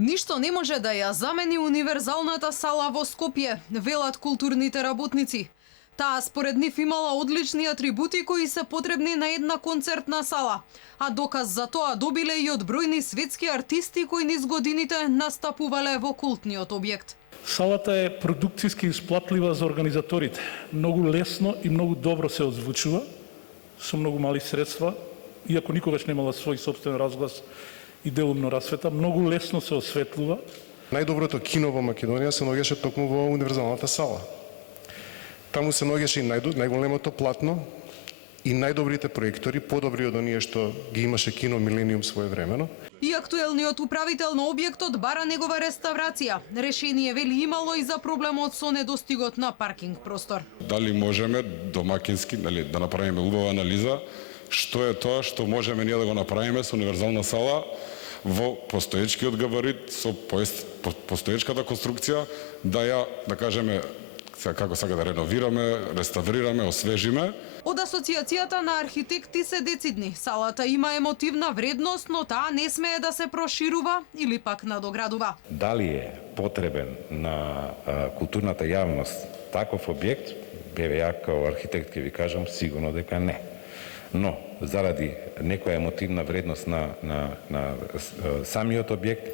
Ништо не може да ја замени универзалната сала во Скопје, велат културните работници. Таа според нив имала одлични атрибути кои се потребни на една концертна сала, а доказ за тоа добиле и од бројни светски артисти кои низ годините настапувале во култниот објект. Салата е продукцијски исплатлива за организаторите. Многу лесно и многу добро се озвучува, со многу мали средства, иако никогаш немала свој собствен разглас и делумно расвета, многу лесно се осветлува. Најдоброто кино во Македонија се наоѓаше токму во универзалната сала. Таму се наоѓаше и најголемото платно и најдобрите проектори, подобри од оние што ги имаше кино Милениум своевремено. И актуелниот управител на објектот бара негова реставрација. Решение вели имало и за проблемот со недостигот на паркинг простор. Дали можеме домакински, да направиме убава анализа што е тоа што можеме ние да го направиме со универзална сала во постоечкиот габарит, со постоечката конструкција, да ја, да кажеме, како сака да реновираме, реставрираме, освежиме. Од Асоциацијата на архитекти се децидни. Салата има емотивна вредност, но таа не смее да се проширува или пак надоградува. Дали е потребен на културната јавност таков објект, ја као архитект ќе ви кажам сигурно дека не. Но заради некоја емотивна вредност на самиот објект,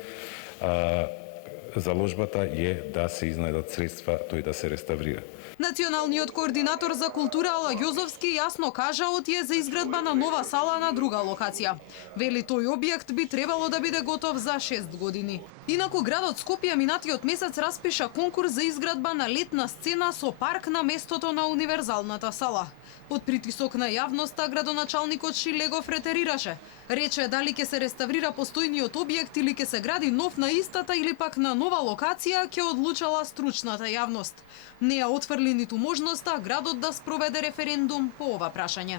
заложбата е да се изнајдат средства тој да се реставрира. Националниот координатор за култура Ала Јозовски јасно кажа е за изградба на нова сала на друга локација. Вели тој објект би требало да биде готов за 6 години. Инаку градот Скопје минатиот месец распиша конкурс за изградба на летна сцена со парк на местото на универзалната сала. Под притисок на јавноста, градоначалникот Шилегов ретерираше. Рече дали ќе се реставрира постојниот објект или ќе се гради нов на истата или пак на нова локација, ќе одлучала стручната јавност. Не ја отфрли ниту можноста градот да спроведе референдум по ова прашање.